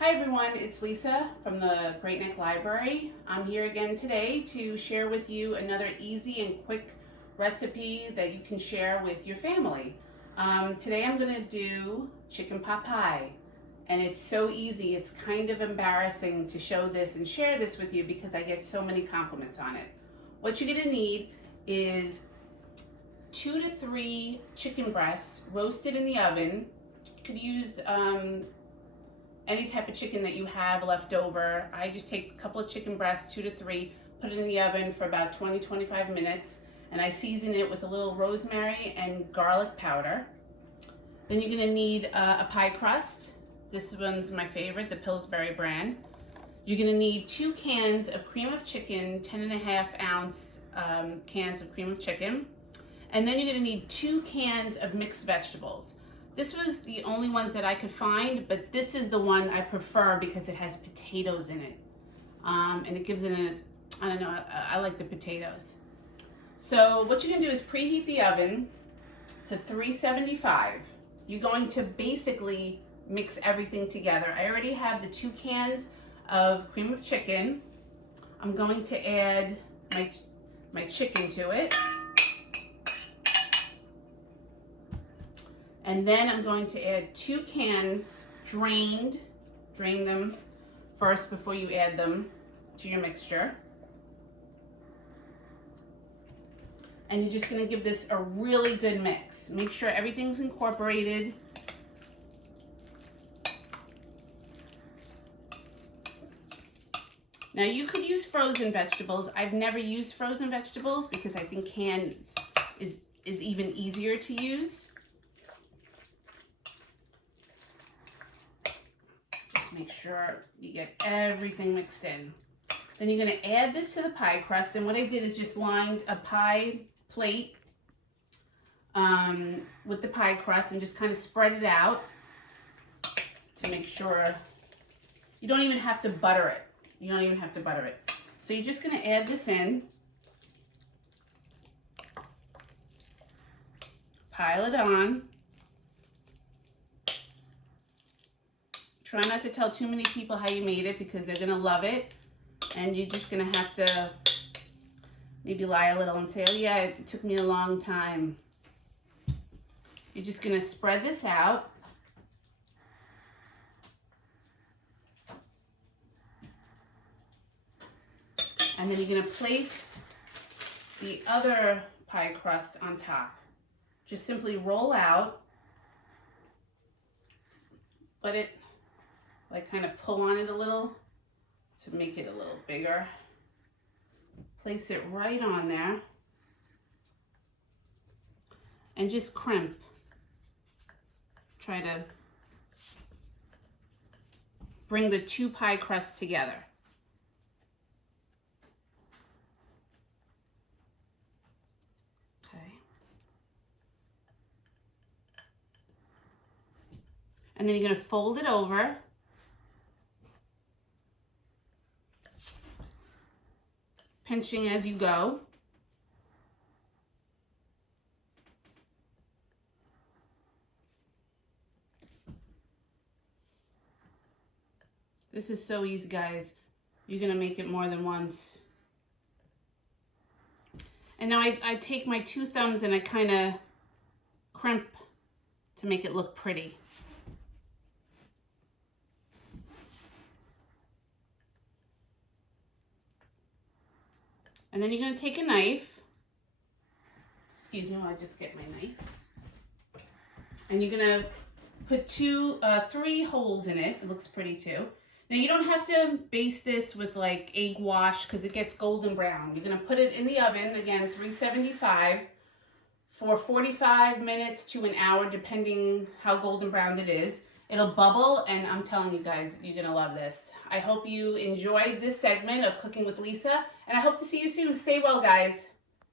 Hi everyone, it's Lisa from the Great Neck Library. I'm here again today to share with you another easy and quick recipe that you can share with your family. Today I'm going to do chicken pot pie, and it's so easy. It's kind of embarrassing to show this and share this with you because I get so many compliments on it. What you're going to need is 2 to 3 chicken breasts roasted in the oven. You could use any type of chicken that you have left over. I just take a couple of chicken breasts, 2 to 3, put it in the oven for about 20-25 minutes, and I season it with a little rosemary and garlic powder. Then you're gonna need a pie crust. This one's my favorite, the Pillsbury brand. You're gonna need 2 cans of cream of chicken, 10.5-ounce cans of cream of chicken. And then you're gonna need 2 cans of mixed vegetables. This was the only ones that I could find, but this is the one I prefer because it has potatoes in it. And it gives it I don't know, I like the potatoes. So what you're gonna do is preheat the oven to 375. You're going to basically mix everything together. I already have the 2 cans of cream of chicken. I'm going to add my chicken to it. And then I'm going to add 2 cans drained. Drain them first before you add them to your mixture. And you're just going to give this a really good mix. Make sure everything's incorporated. Now you could use frozen vegetables. I've never used frozen vegetables because I think cans is even easier to use. Make sure you get everything mixed in. Then you're going to add this to the pie crust, and what I did is just lined a pie plate with the pie crust and just kind of spread it out to make sure you don't even have to butter it. You don't even have to butter it. So you're just going to add this in, pile it on. Try not to tell too many people how you made it because they're gonna love it, and you're just gonna have to maybe lie a little and say, oh yeah, it took me a long time. You're just gonna spread this out. And then you're gonna place the other pie crust on top. Just simply roll out, let it kind of pull on it a little to make it a little bigger. Place it right on there and just crimp. Try to bring the 2 pie crusts together. Okay. And then you're going to fold it over. Pinching as you go. This is so easy, guys. You're gonna make it more than once. And now I take my 2 thumbs and I kind of crimp to make it look pretty. And then you're going to take a knife. Excuse me while I just get my knife. And you're going to put 3 holes in it. It looks pretty too. Now you don't have to baste this with like egg wash because it gets golden brown. You're going to put it in the oven, again 375, for 45 minutes to an hour depending how golden brown it is. It'll bubble, and I'm telling you guys, you're gonna love this. I hope you enjoyed this segment of Cooking with Lisa, and I hope to see you soon. Stay well, guys.